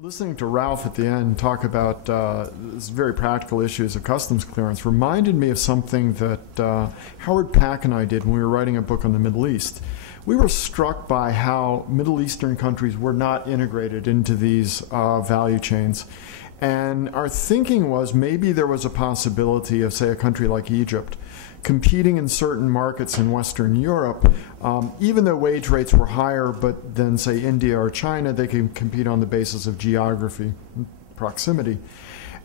Listening to Ralph at the end talk about this very practical issues of customs clearance reminded me of something that Howard Pack and I did when we were writing a book on the Middle East. We were struck by how Middle Eastern countries were not integrated into these value chains. And our thinking was maybe there was a possibility of, say, a country like Egypt competing in certain markets in Western Europe, even though wage rates were higher, but than, say, India or China, they can compete on the basis of geography, proximity.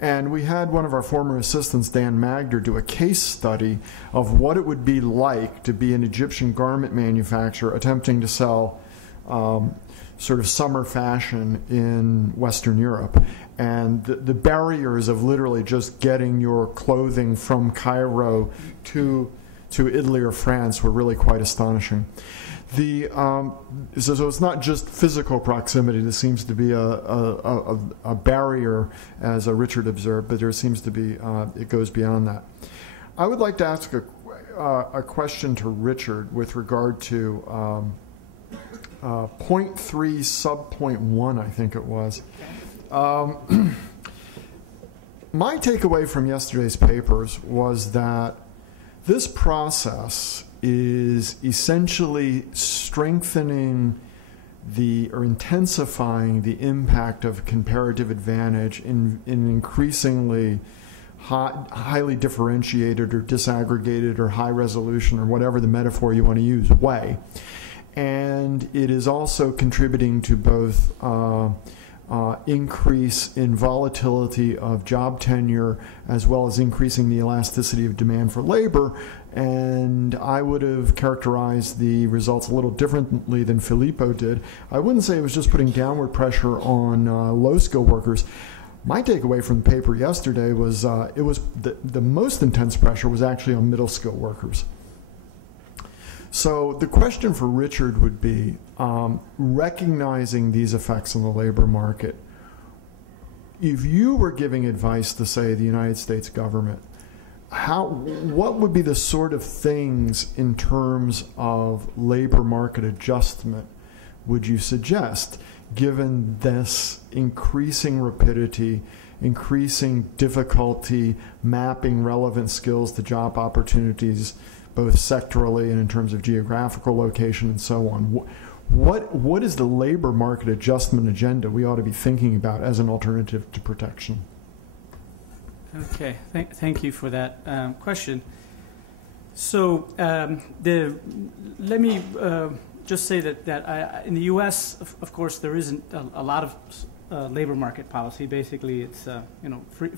And we had one of our former assistants, Dan Magder, do a case study of what it would be like to be an Egyptian garment manufacturer attempting to sell sort of summer fashion in Western Europe. And the barriers of literally just getting your clothing from Cairo to Italy or France were really quite astonishing. So it's not just physical proximity. There seems to be a barrier, as Richard observed, but there seems to be, it goes beyond that. I would like to ask a question to Richard with regard to point 3 sub point 1, I think it was. My takeaway from yesterday's papers was that this process is essentially strengthening or intensifying the impact of comparative advantage in increasingly highly differentiated or disaggregated or high resolution or whatever the metaphor you want to use way. And it is also contributing to both increase in volatility of job tenure as well as increasing the elasticity of demand for labor. And I would have characterized the results a little differently than Filippo did. I wouldn't say it was just putting downward pressure on low-skill workers. My takeaway from the paper yesterday was the most intense pressure was actually on middle-skill workers. So the question for Richard would be, recognizing these effects on the labor market, if you were giving advice to, say, the United States government, what would be the sort of things in terms of labor market adjustment would you suggest, given this increasing rapidity, increasing difficulty mapping relevant skills to job opportunities, both sectorally and in terms of geographical location and so on? What is the labor market adjustment agenda we ought to be thinking about as an alternative to protection? Okay, thank you for that question. So let me just say that in the U.S., of course, there isn't a lot of labor market policy. Basically, it's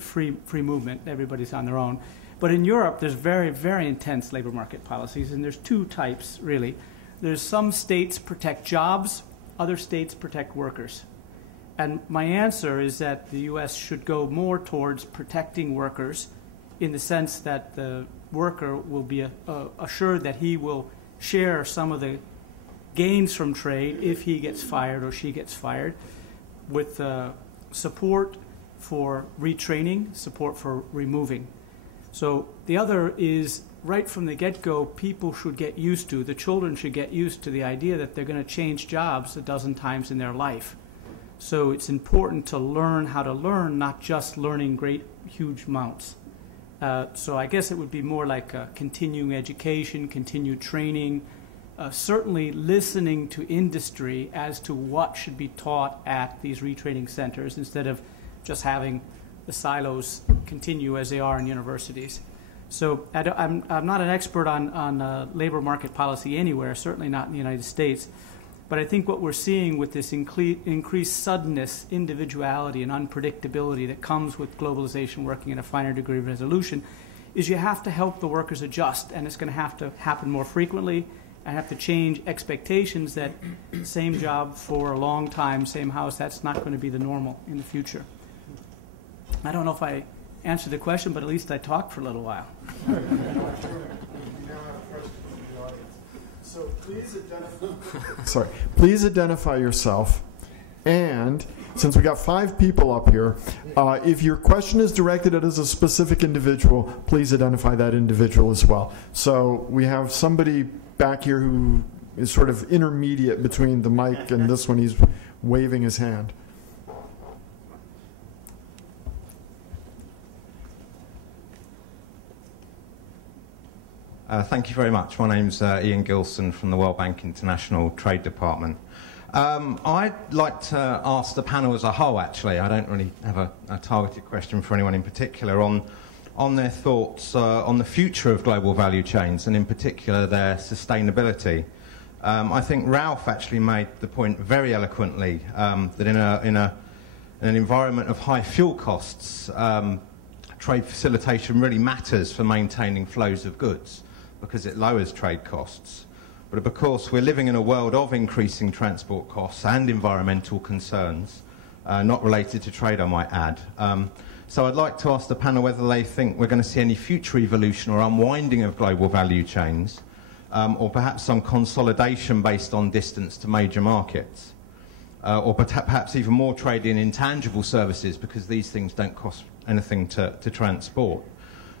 free movement. Everybody's on their own. But in Europe, there's very, very intense labor market policies, and there's two types, really. There's some states protect jobs, other states protect workers. And my answer is that the U.S. should go more towards protecting workers in the sense that the worker will be assured that he will share some of the gains from trade if he gets fired or she gets fired, with support for retraining, support for removing. So the other is, right from the get-go, people should get used to, the children should get used to the idea that they're going to change jobs a dozen times in their life. So it's important to learn how to learn, not just learning great, huge amounts. So I guess it would be more like continuing education, continued training, certainly listening to industry as to what should be taught at these retraining centers instead of just having the silos continue as they are in universities. So I'm not an expert on labor market policy anywhere, certainly not in the United States. But I think what we're seeing with this increased suddenness, individuality, and unpredictability that comes with globalization working at a finer degree of resolution is you have to help the workers adjust, and it's going to have to happen more frequently. I have to change expectations that same job for a long time, same house, that's not going to be the normal in the future. I don't know if I answered the question, but at least I talked for a little while. So please identify yourself. And since we got 5 people up here, if your question is directed at as a specific individual, please identify that individual as well. So we have somebody back here who is sort of intermediate between the mic and this one. He's waving his hand. Thank you very much. My name's Ian Gilson from the World Bank International Trade Department. I'd like to ask the panel as a whole, actually. I don't really have a targeted question for anyone in particular on their thoughts on the future of global value chains and in particular their sustainability. I think Ralph actually made the point very eloquently that in an environment of high fuel costs, trade facilitation really matters for maintaining flows of goods because it lowers trade costs. But of course, we're living in a world of increasing transport costs and environmental concerns, not related to trade, I might add. So I'd like to ask the panel whether they think we're going to see any future evolution or unwinding of global value chains, or perhaps some consolidation based on distance to major markets, or perhaps even more trade in intangible services because these things don't cost anything to transport.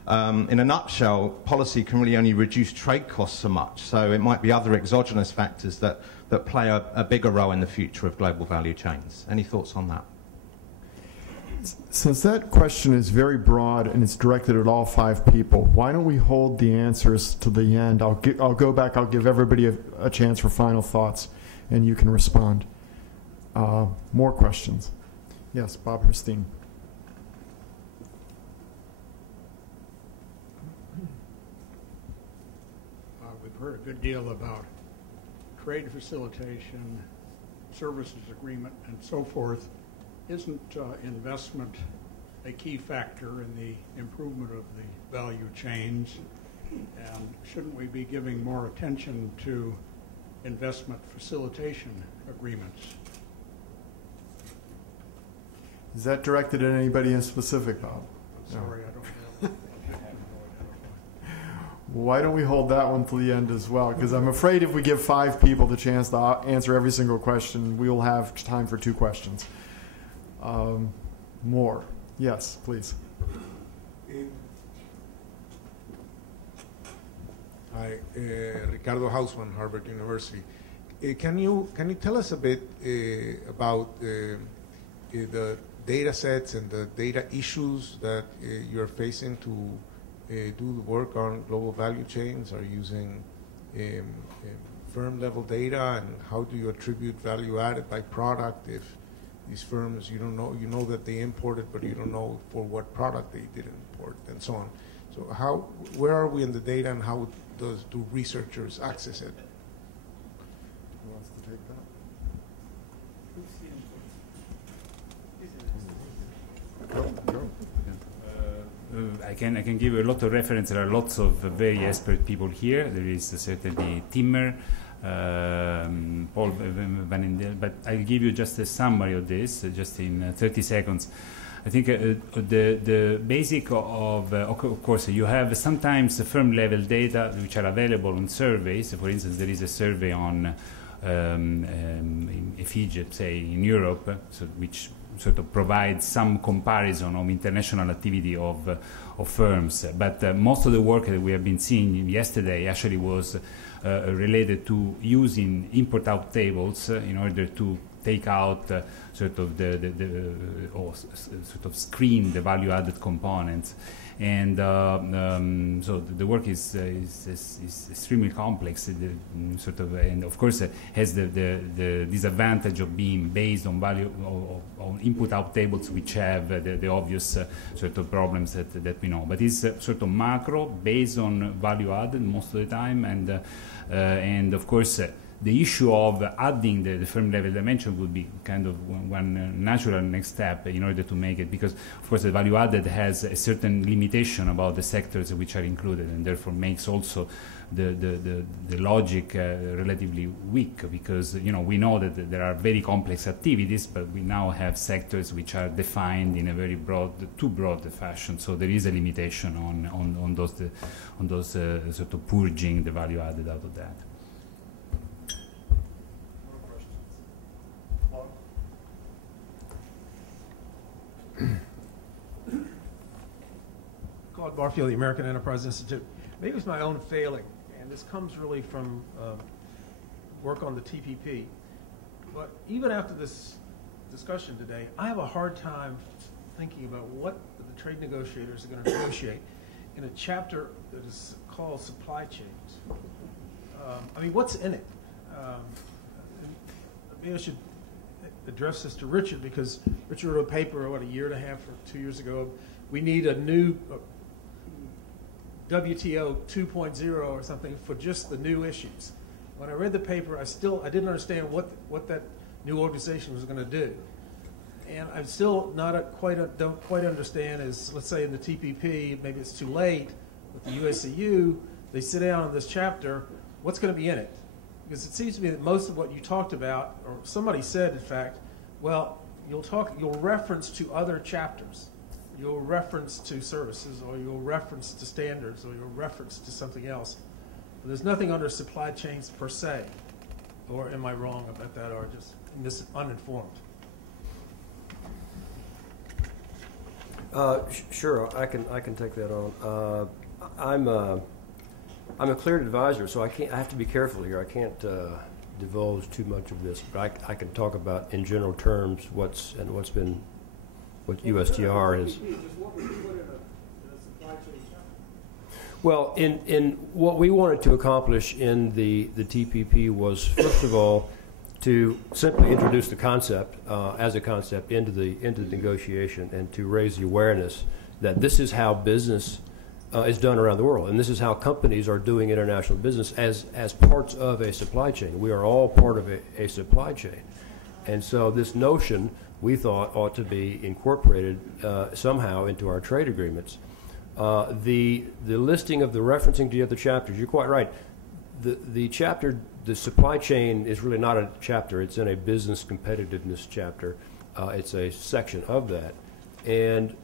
In a nutshell, policy can really only reduce trade costs so much, so it might be other exogenous factors that play a bigger role in the future of global value chains. Any thoughts on that? Since that question is very broad and it's directed at all 5 people, why don't we hold the answers to the end? I'll go back, I'll give everybody a chance for final thoughts, and you can respond. More questions? Yes, Bob Herstein. We've heard a good deal about trade facilitation, services agreement, and so forth. Isn't investment a key factor in the improvement of the value chains? And shouldn't we be giving more attention to investment facilitation agreements? Is that directed at anybody in specific, Bob? I'm sorry, I don't know. Why don't we hold that one till the end as well? Because I'm afraid if we give 5 people the chance to answer every single question, we will have time for 2 questions. More. Yes, please. Hi, Ricardo Hausman, Harvard University. Can you tell us a bit about the data sets and the data issues that you're facing to do the work on global value chains? Are you using firm level data, and how do you attribute value added by product if these firms, you know that they imported, but you don't know for what product they did import, and so on. So where are we in the data, and how do researchers access it? Who wants to take that? Go. I can give you a lot of reference. There are lots of very expert people here. There is certainly Timmer, Paul Van Indel, but I'll give you just a summary of this, just in 30 seconds. I think the basic of course, you have sometimes firm level data which are available on surveys. For instance, there is a survey on Fiji, say in Europe, which sort of provides some comparison of international activity of firms. But most of the work that we have been seeing yesterday actually was related to using import-out tables in order to take out sort of or sort of screen the value-added components. And so the work is extremely complex, and of course has the disadvantage of being based on value on input-out tables, which have the obvious sort of problems that we know. But it's sort of macro, based on value-added most of the time, and of course. The issue of adding the firm level dimension would be kind of one natural next step in order to make it, because of course the value added has a certain limitation about the sectors which are included, and therefore makes also the logic relatively weak, because we know that there are very complex activities, but we now have sectors which are defined in a very too broad fashion. So there is a limitation on those sort of purging the value added out of that. Claude Barfield, the American Enterprise Institute. Maybe it's my own failing, and this comes really from work on the TPP. But even after this discussion today, I have a hard time thinking about what the trade negotiators are going to negotiate in a chapter that is called supply chains. I mean, what's in it? Maybe I should address this to Richard, because Richard wrote a paper, a year and a half or 2 years ago. We need a new WTO 2.0 or something for just the new issues. When I read the paper, I didn't understand what that new organization was going to do. And I'm still don't quite understand is, let's say in the TPP, maybe it's too late, with the USEU, they sit down on this chapter, what's going to be in it? Because it seems to me that most of what you talked about, or somebody said, in fact, well, you'll reference to other chapters. You'll reference to services, or you'll reference to standards, or you'll reference to something else. But there's nothing under supply chains per se. Or am I wrong about that, or just uninformed? Sure, I can take that on. I'm a cleared advisor, so I have to be careful here. I can't divulge too much of this, but I can talk about in general terms what USTR is. Well, in what we wanted to accomplish in the TPP was, first of all, to simply introduce the concept as a concept into the negotiation, and to raise the awareness that this is how business is done around the world, and this is how companies are doing international business as parts of a supply chain. We are all part of a supply chain, and so this notion we thought ought to be incorporated somehow into our trade agreements. The listing of the referencing to the other chapters, you're quite right. The chapter, the supply chain, is really not a chapter. It's in a business competitiveness chapter. It's a section of that, and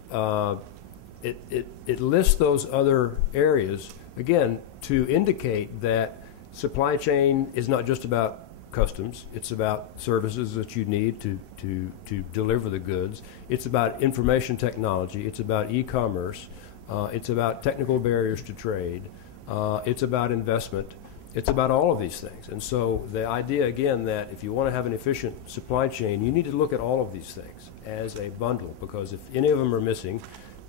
it lists those other areas again to indicate that supply chain is not just about customs. It's about services that you need to deliver the goods. It's about information technology. It's about e-commerce. It's about technical barriers to trade. It's about investment. It's about all of these things. And so the idea, again, that if you want to have an efficient supply chain, you need to look at all of these things as a bundle, because if any of them are missing,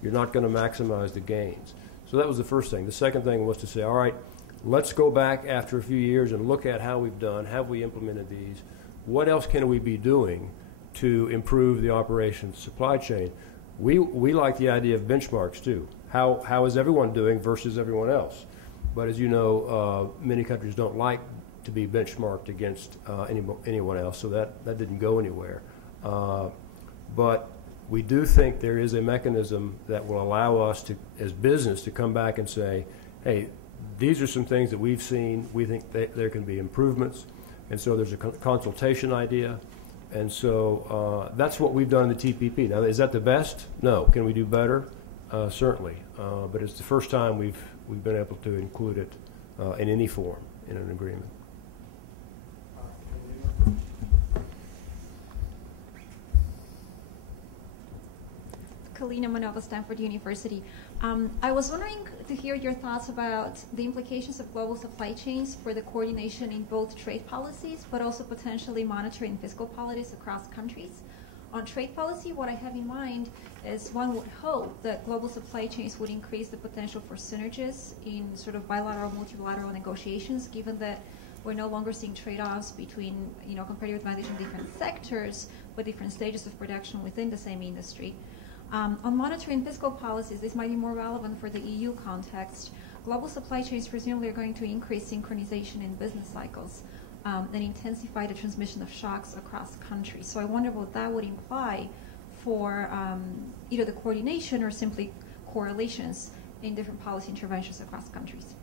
you're not going to maximize the gains. So that was the first thing. The second thing was to say, all right, let's go back after a few years and look at how we've done, have we implemented these, what else can we be doing to improve the operation of the supply chain. We like the idea of benchmarks too. How is everyone doing versus everyone else? But as you know, many countries don't like to be benchmarked against anyone else, so that didn't go anywhere. But we do think there is a mechanism that will allow us to, as business, to come back and say, hey, these are some things that we've seen. We think that there can be improvements. And so there's a consultation idea. And so that's what we've done in the TPP. Now, is that the best? No. Can we do better? Certainly. But it's the first time we've been able to include it in any form in an agreement. Kalina Manova, Stanford University. I was wondering to hear your thoughts about the implications of global supply chains for the coordination in both trade policies, but also potentially monetary and fiscal policies across countries. On trade policy, what I have in mind is one would hope that global supply chains would increase the potential for synergies in sort of bilateral, multilateral negotiations, given that we're no longer seeing trade-offs between, comparative advantage in different sectors, but different stages of production within the same industry. On monetary and fiscal policies, this might be more relevant for the EU context. Global supply chains presumably are going to increase synchronization in business cycles and intensify the transmission of shocks across countries. So I wonder what that would imply for either the coordination or simply correlations in different policy interventions across countries.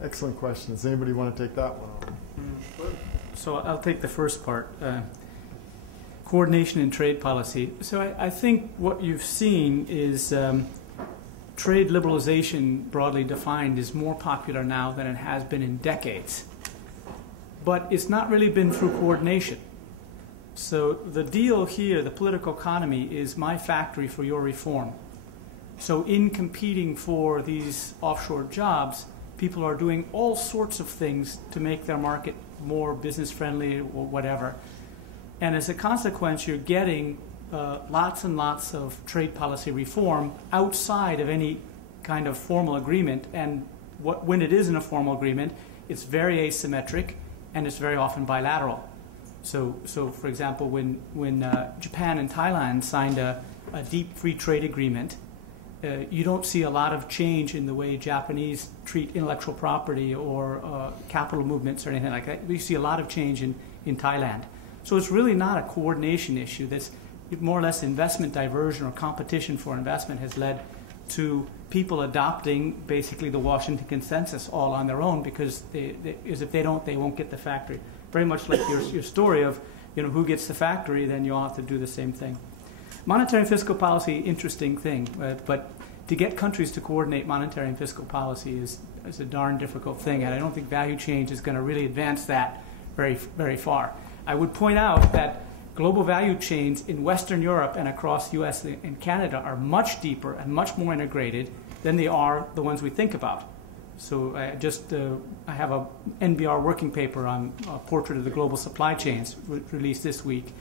Excellent question. Does anybody want to take that one on? So I'll take the first part. Coordination in trade policy. So I think what you've seen is trade liberalization, broadly defined, is more popular now than it has been in decades. But it's not really been through coordination. So the deal here, the political economy, is my factory for your reform. So in competing for these offshore jobs, people are doing all sorts of things to make their market more business friendly or whatever. And as a consequence, you're getting lots and lots of trade policy reform outside of any kind of formal agreement. And when it is in a formal agreement, it's very asymmetric and it's very often bilateral. So for example, when Japan and Thailand signed a deep free trade agreement, you don't see a lot of change in the way Japanese treat intellectual property or capital movements or anything like that. We see a lot of change in Thailand. So it's really not a coordination issue. This more or less investment diversion or competition for investment has led to people adopting basically the Washington Consensus all on their own, because if they don't, they won't get the factory. Very much like your story of, who gets the factory, then you all have to do the same thing. Monetary and fiscal policy, interesting thing, but to get countries to coordinate monetary and fiscal policy is a darn difficult thing, and I don't think value change is going to really advance that very, very far. I would point out that global value chains in Western Europe and across the U.S. and Canada are much deeper and much more integrated than they are the ones we think about. So I have a NBR working paper on a portrait of the global supply chains released this week.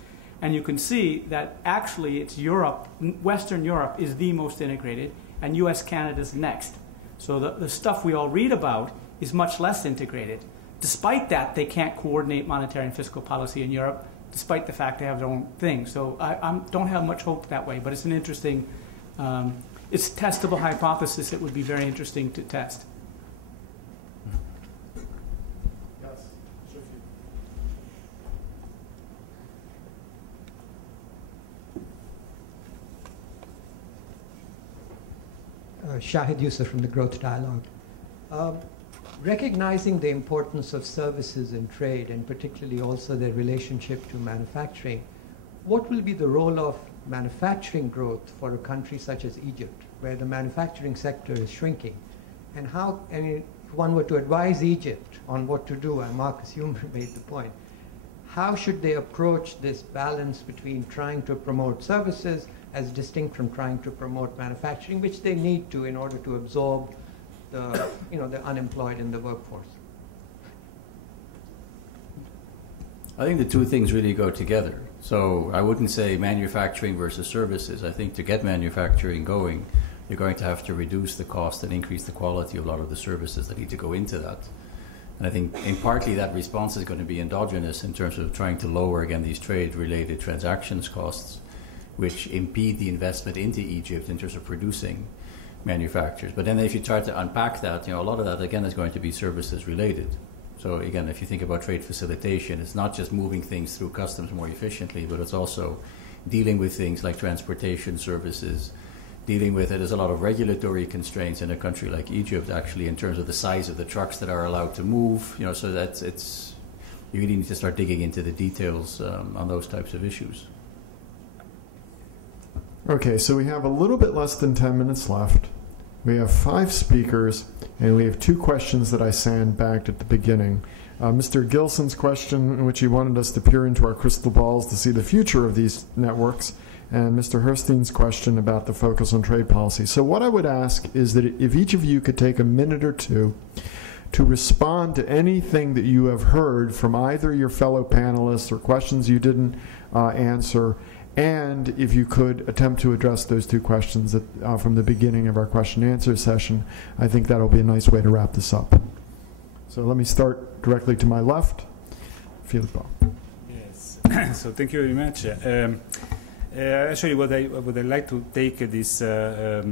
And you can see that actually it's Europe, Western Europe is the most integrated, and U.S. Canada's next. So the stuff we all read about is much less integrated. Despite that, they can't coordinate monetary and fiscal policy in Europe, despite the fact they have their own thing. So I don't have much hope that way, but it's an interesting, it's a testable hypothesis. It would be very interesting to test. Shahid Yusuf from the Growth Dialogue. Recognizing the importance of services in trade, and particularly also their relationship to manufacturing, what will be the role of manufacturing growth for a country such as Egypt, where the manufacturing sector is shrinking? And how, if one were to advise Egypt on what to do, and Marcus Humer made the point, how should they approach this balance between trying to promote services as distinct from trying to promote manufacturing, which they need to in order to absorb the unemployed in the workforce? I think the two things really go together. So I wouldn't say manufacturing versus services. I think to get manufacturing going, you're going to have to reduce the cost and increase the quality of a lot of the services that need to go into that. And I think in partly that response is going to be endogenous in terms of trying to lower, again, these trade-related transactions costs, which impede the investment into Egypt in terms of producing manufacturers. But then if you try to unpack that, a lot of that, again, is going to be services related. So again, if you think about trade facilitation, it's not just moving things through customs more efficiently, but it's also dealing with things like transportation services, dealing with it. There's a lot of regulatory constraints in a country like Egypt, actually, in terms of the size of the trucks that are allowed to move, so that you really need to start digging into the details on those types of issues. Okay, so we have a little bit less than 10 minutes left. We have 5 speakers, and we have 2 questions that I sandbagged at the beginning. Mr. Gilson's question, in which he wanted us to peer into our crystal balls to see the future of these networks, and Mr. Herstein's question about the focus on trade policy. So what I would ask is that if each of you could take a minute or two to respond to anything that you have heard from either your fellow panelists or questions you didn't answer, and if you could attempt to address those 2 questions from the beginning of our question-and-answer session, I think that'll be a nice way to wrap this up. So let me start directly to my left. Filippo. Yes. So thank you very much. Actually, what I'd like to take this 2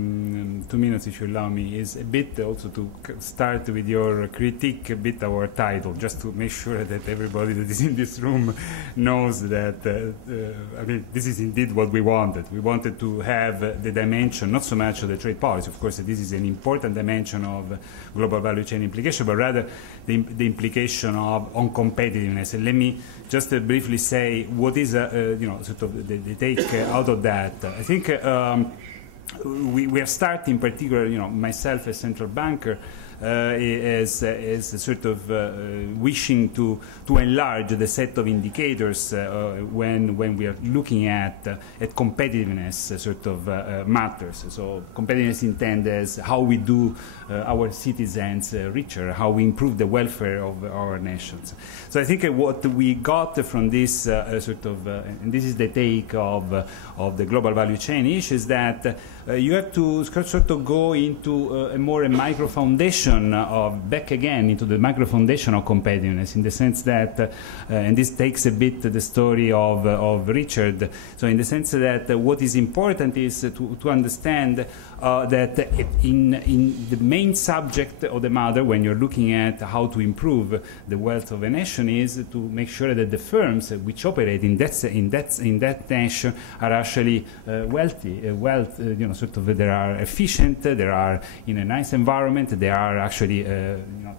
minutes, if you allow me, is a bit also to start with your critique, a bit our title, just to make sure that everybody that is in this room knows that, this is indeed what we wanted. We wanted to have the dimension, not so much of the trade policy, of course, this is an important dimension of global value chain implication, but rather the implication on competitiveness. And let me just briefly say what is, sort of the take out of that. I think we have started, in particular, myself as central banker, is sort of wishing to enlarge the set of indicators when we are looking at competitiveness sort of matters. So competitiveness intended as how we do our citizens richer, how we improve the welfare of our nations. So I think what we got from this sort of, and this is the take of the global value chain issue, is that you have to sort of go into a micro foundation of, back again into the micro foundation of competitiveness, in the sense that, and this takes a bit the story of Richard, so in the sense that what is important is to understand that in the main subject of the matter, when you're looking at how to improve the wealth of a nation, is to make sure that the firms which operate in that nation are actually wealthy, sort of they are efficient, they are in a nice environment, they are actually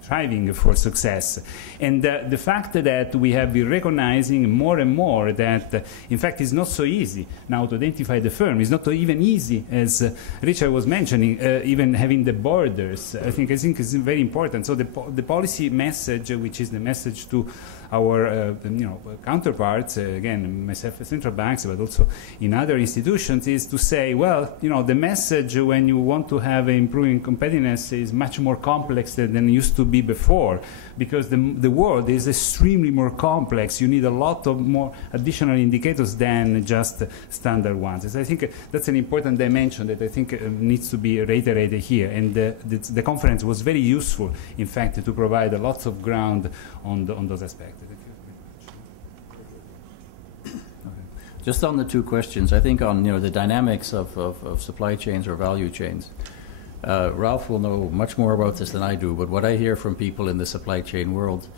thriving for success. And the fact that we have been recognizing more and more that in fact it's not so easy now to identify the firm. It's not even easy, as Richard was mentioning, even having the borders. I think is very important. So the policy message, which is the message to our counterparts, again, myself, central banks, but also in other institutions, is to say, well, the message when you want to have improving competitiveness is much more complex than it used to be before, because the world is extremely more complex. You need a lot of more additional indicators than just standard ones. So I think that's an important dimension that I think needs to be reiterated here. And the conference was very useful, in fact, to provide lots of ground on those aspects. Just on the two questions, I think on the dynamics of supply chains or value chains, Ralph will know much more about this than I do, but what I hear from people in the supply chain world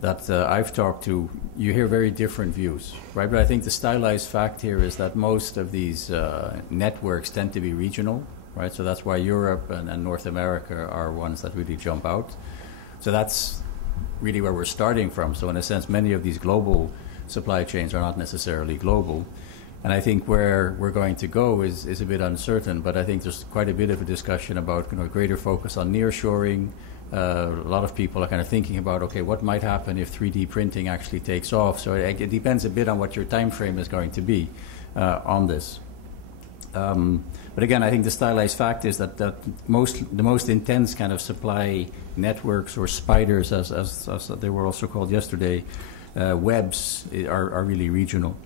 that I've talked to, you hear very different views, right? But I think the stylized fact here is that most of these networks tend to be regional, right? So that's why Europe and North America are ones that really jump out. So that's really where we're starting from. So in a sense, many of these global supply chains are not necessarily global. And I think where we're going to go is a bit uncertain, but I think there's quite a bit of a discussion about greater focus on nearshoring. A lot of people are kind of thinking about, okay, what might happen if 3D printing actually takes off? So it depends a bit on what your time frame is going to be on this. But again, I think the stylized fact is that the most intense kind of supply networks, or spiders, as they were also called yesterday, webs are really regional.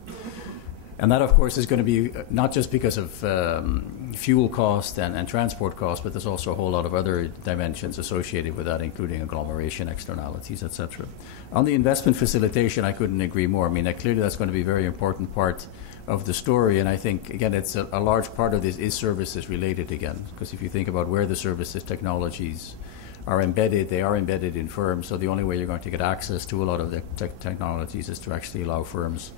And that, of course, is going to be not just because of fuel cost and transport cost, but there's also a whole lot of other dimensions associated with that, including agglomeration externalities, etc. On the investment facilitation, I couldn't agree more. I mean, clearly that's going to be a very important part of the story, and I think, again, it's a large part of this is services related again, because if you think about where the services technologies are embedded, they are embedded in firms, so the only way you're going to get access to a lot of the technologies is to actually allow firms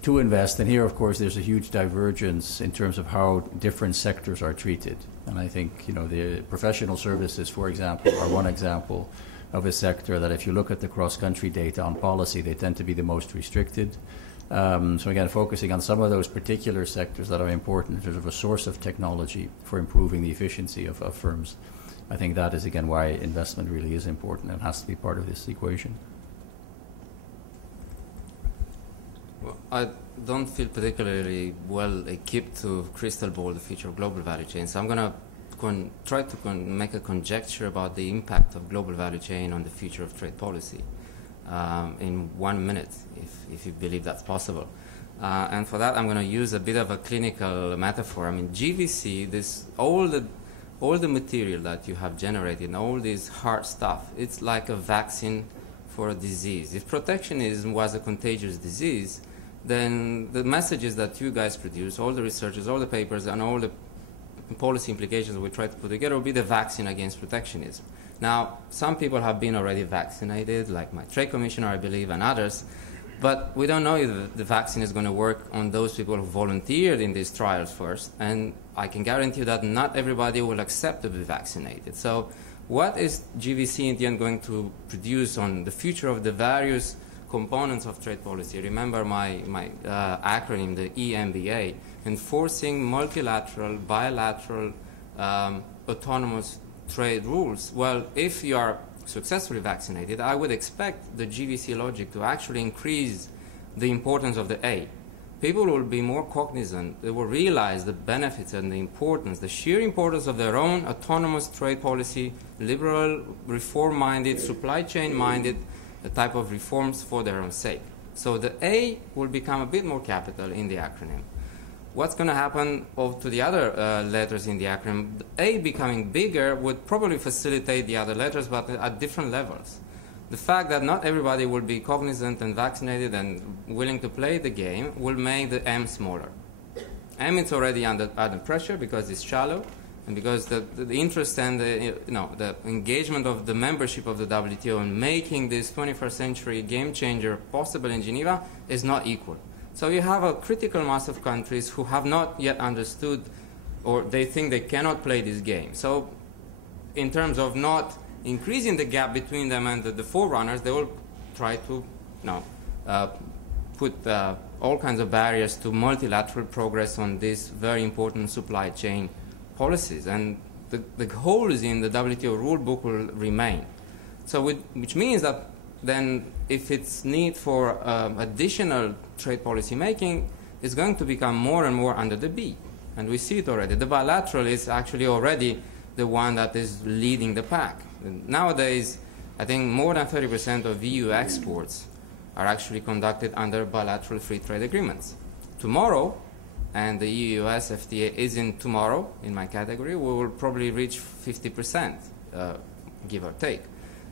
to invest. And here, of course, there's a huge divergence in terms of how different sectors are treated. And I think, the professional services, for example, are one example of a sector that if you look at the cross-country data on policy, they tend to be the most restricted. So again, focusing on some of those particular sectors that are important in terms of a source of technology for improving the efficiency of firms. I think that is, again, why investment really is important and has to be part of this equation. Well, I don't feel particularly well equipped to crystal ball the future of global value chain, so I'm going to try to make a conjecture about the impact of global value chain on the future of trade policy in 1 minute, if you believe that's possible. And for that, I'm going to use a bit of a clinical metaphor. I mean, GVC, all the material that you have generated and all this hard stuff, it's like a vaccine for a disease. If protectionism was a contagious disease, then the messages that you guys produce, all the researches, all the papers, and all the policy implications we try to put together will be the vaccine against protectionism. Now, some people have been already vaccinated, like my trade commissioner, I believe, and others, but we don't know if the vaccine is going to work on those people who volunteered in these trials first, and I can guarantee you that not everybody will accept to be vaccinated. So what is GVC in the end going to produce on the future of the various components of trade policy? Remember my acronym, the EMBA, enforcing multilateral, bilateral, autonomous trade rules, well, if you are successfully vaccinated, I would expect the GVC logic to actually increase the importance of the A. People will be more cognizant. They will realize the benefits and the importance, the sheer importance of their own autonomous trade policy, liberal, reform-minded, supply chain-minded type of reforms for their own sake. So the A will become a bit more capital in the acronym. What's going to happen to the other letters in the acronym? The A becoming bigger would probably facilitate the other letters, but at different levels. The fact that not everybody will be cognizant and vaccinated and willing to play the game will make the M smaller. M is already under pressure because it's shallow, and because the interest and the engagement of the membership of the WTO in making this 21st century game changer possible in Geneva is not equal. So you have a critical mass of countries who have not yet understood, or they think they cannot play this game. So in terms of not increasing the gap between them and the forerunners, they will try to put all kinds of barriers to multilateral progress on these very important supply chain policies. And the holes in the WTO rule book will remain. So which means that then if its need for additional trade policy making is going to become more and more under the B. And we see it already. The bilateral is actually already the one that is leading the pack. Nowadays, I think more than 30% of EU exports are actually conducted under bilateral free trade agreements. Tomorrow, and the EU-US FTA is in tomorrow, in my category, we will probably reach 50%, give or take.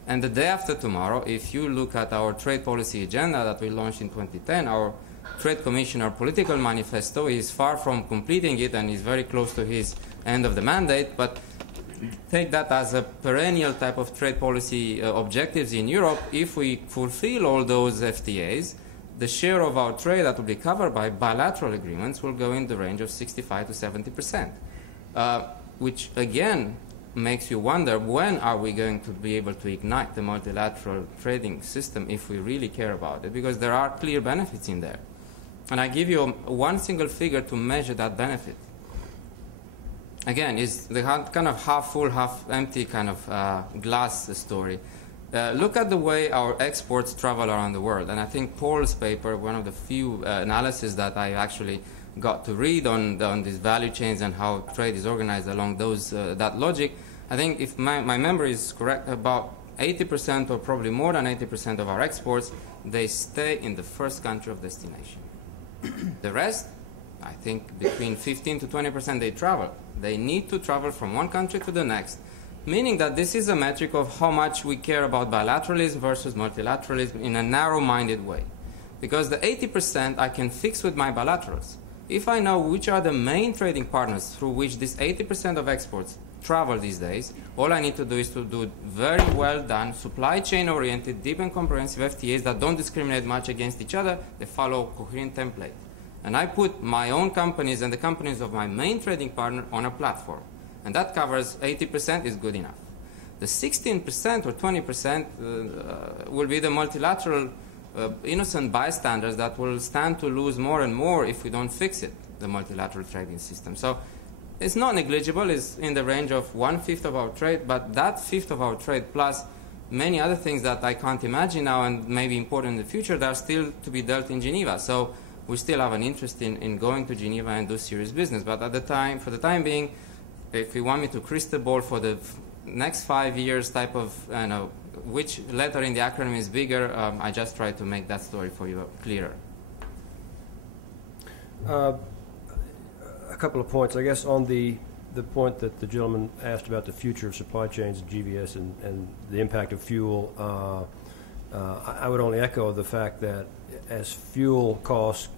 And the day after tomorrow, if you look at our trade policy agenda that we launched in 2010, our Trade Commissioner political manifesto is far from completing it and is very close to his end of the mandate, but take that as a perennial type of trade policy objectives in Europe. If we fulfill all those FTAs, the share of our trade that will be covered by bilateral agreements will go in the range of 65 to 70%, which again makes you wonder, when are we going to be able to ignite the multilateral trading system if we really care about it? Because there are clear benefits in there. And I give you one single figure to measure that benefit. Again, it's the kind of half full, half empty kind of glass story. Look at the way our exports travel around the world. And I think Paul's paper, one of the few analyses that I actually got to read on these value chains and how trade is organized along that logic, I think if my memory is correct, about 80% or probably more than 80% of our exports, they stay in the first country of destination. The rest, I think between 15 to 20% they travel. They need to travel from one country to the next, meaning that this is a metric of how much we care about bilateralism versus multilateralism in a narrow-minded way. Because the 80% I can fix with my bilaterals. If I know which are the main trading partners through which this 80% of exports travel these days, all I need to do is to do very well done, supply chain-oriented, deep and comprehensive FTAs that don't discriminate much against each other. They follow a coherent template. And I put my own companies and the companies of my main trading partner on a platform. And that covers 80% is good enough. The 16% or 20% will be the multilateral innocent bystanders that will stand to lose more and more if we don't fix it, the multilateral trading system. So it's not negligible. It's in the range of 1/5 of our trade, but that 1/5 of our trade plus many other things that I can't imagine now and may be important in the future that are still to be dealt in Geneva. So we still have an interest in going to Geneva and do serious business. But at the time, for the time being, if you want me to crystal ball for the next 5 years type of, which letter in the acronym is bigger, I just try to make that story for you clearer. A couple of points, I guess, on the point that the gentleman asked about the future of supply chains and GVS and the impact of fuel. I would only echo the fact that as fuel costs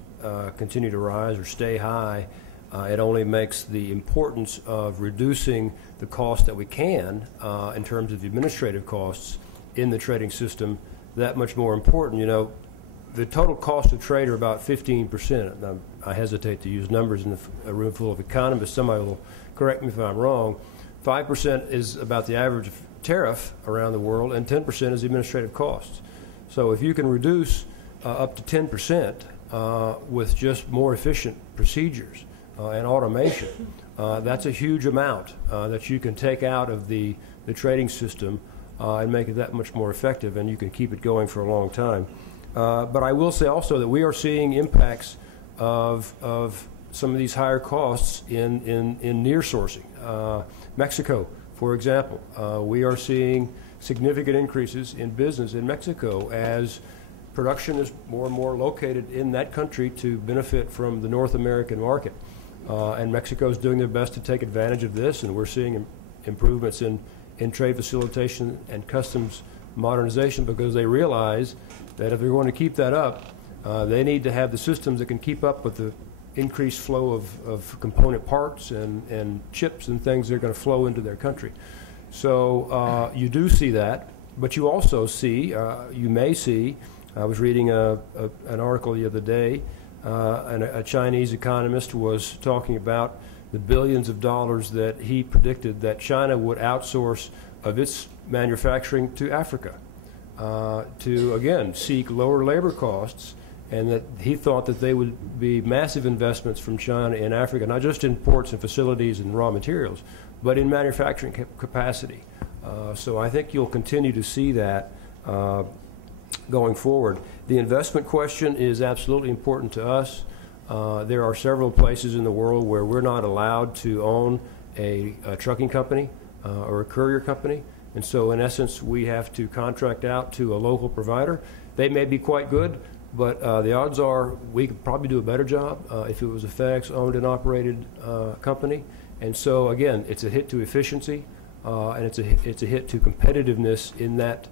continue to rise or stay high, it only makes the importance of reducing the cost that we can in terms of the administrative costs in the trading system that much more important. You know, the total cost of trade are about 15%. Now, I hesitate to use numbers in a room full of economists. Somebody will correct me if I'm wrong. 5% is about the average tariff around the world, and 10% is the administrative costs. So if you can reduce up to 10% with just more efficient procedures, and automation. That's a huge amount that you can take out of the trading system and make it that much more effective, and you can keep it going for a long time. But I will say also that we are seeing impacts of some of these higher costs in near sourcing. Mexico, for example, we are seeing significant increases in business in Mexico as production is more and more located in that country to benefit from the North American market. And Mexico is doing their best to take advantage of this, and we're seeing improvements in trade facilitation and customs modernization because they realize that if they're going to keep that up, they need to have the systems that can keep up with the increased flow of component parts and chips and things that are going to flow into their country. So you do see that, but you also see, you may see, I was reading an article the other day, and a Chinese economist was talking about the billions of dollars that he predicted that China would outsource of its manufacturing to Africa to, again, seek lower labor costs, and that he thought that they would be massive investments from China in Africa, not just in ports and facilities and raw materials, but in manufacturing capacity. So I think you'll continue to see that going forward. The investment question is absolutely important to us. There are several places in the world where we're not allowed to own a trucking company or a courier company. And so in essence, we have to contract out to a local provider. They may be quite good, but the odds are we could probably do a better job if it was a FedEx-owned and operated company. And so, again, it's a hit to efficiency, and it's a hit to competitiveness in that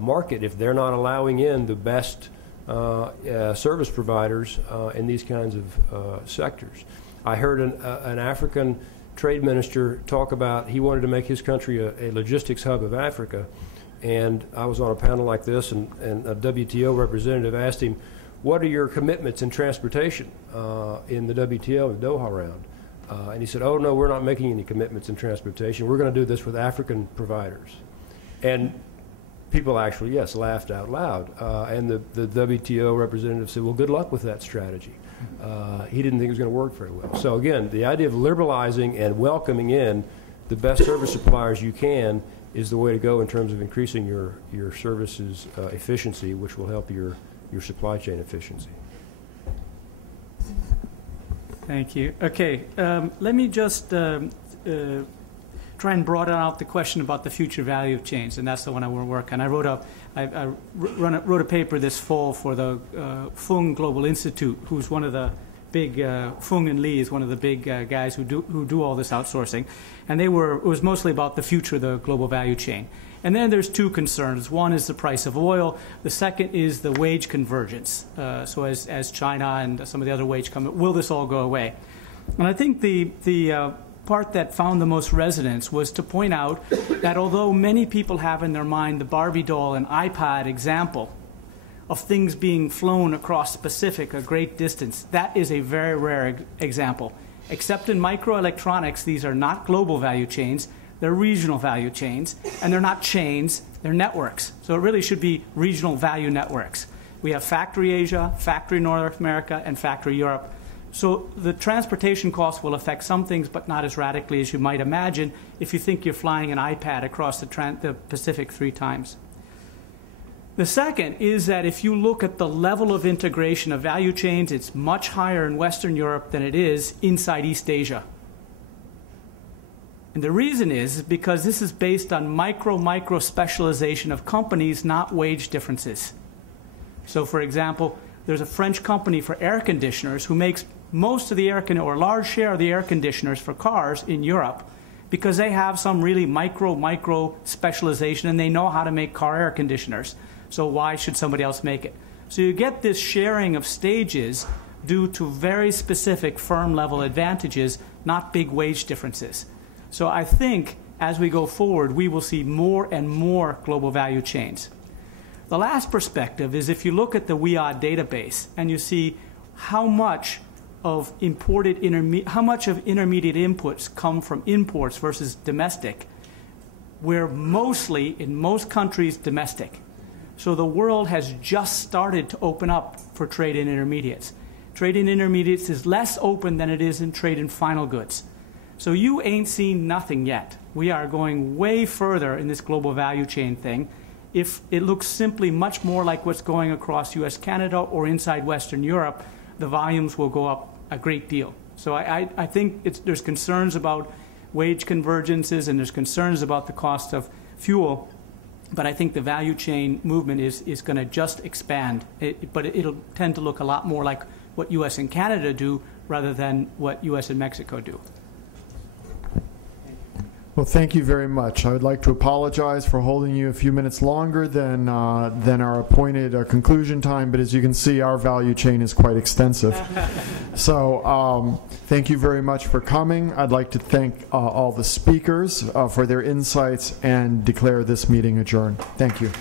market if they're not allowing in the best service providers in these kinds of sectors. I heard an African trade minister talk about he wanted to make his country a logistics hub of Africa. And I was on a panel like this, and a WTO representative asked him, what are your commitments in transportation in the WTO, the Doha round? And he said, oh, no, we're not making any commitments in transportation. We're going to do this with African providers. And people actually, yes, laughed out loud. And the WTO representative said, well, good luck with that strategy. He didn't think it was going to work very well. So, again, the idea of liberalizing and welcoming in the best service suppliers you can is the way to go in terms of increasing your services efficiency, which will help your supply chain efficiency. Thank you. Okay, let me just try and broaden out the question about the future value of chains, and that's the one I want to work on. I wrote a paper this fall for the Fung Global Institute, who's one of the big, Fung and Lee is one of the big guys who do all this outsourcing, and it was mostly about the future of the global value chain. And then there's two concerns. One is the price of oil. The second is the wage convergence. So as China and some of the other wage come, will this all go away? And I think the part that found the most resonance was to point out that although many people have in their mind the Barbie doll and iPad example of things being flown across the Pacific a great distance, that is a very rare example. Except in microelectronics, these are not global value chains. They're regional value chains, and they're not chains, they're networks. So it really should be regional value networks. We have Factory Asia, Factory North America, and Factory Europe. So the transportation costs will affect some things, but not as radically as you might imagine if you think you're flying an iPad across the Pacific 3 times. The second is that if you look at the level of integration of value chains, it's much higher in Western Europe than it is inside East Asia. And the reason is because this is based on micro specialization of companies, not wage differences. So, for example, there's a French company for air conditioners who makes most of the or a large share of the air conditioners for cars in Europe because they have some really micro specialization and they know how to make car air conditioners. So why should somebody else make it? So you get this sharing of stages due to very specific firm-level advantages, not big wage differences. So I think as we go forward, we will see more and more global value chains. The last perspective is if you look at the WIOD database and you see how much of intermediate inputs come from imports versus domestic, we're mostly, in most countries, domestic. So the world has just started to open up for trade in intermediates. Trade in intermediates is less open than it is in trade in final goods. So you ain't seen nothing yet. We are going way further in this global value chain thing. If it looks simply much more like what's going across US, Canada, or inside Western Europe, the volumes will go up a great deal. So I think there's concerns about wage convergences and there's concerns about the cost of fuel, but I think the value chain movement is going to just expand. But it'll tend to look a lot more like what US and Canada do rather than what US and Mexico do. Well, thank you very much. I would like to apologize for holding you a few minutes longer than our appointed conclusion time, but as you can see, our value chain is quite extensive. So thank you very much for coming. I'd like to thank all the speakers for their insights and declare this meeting adjourned. Thank you.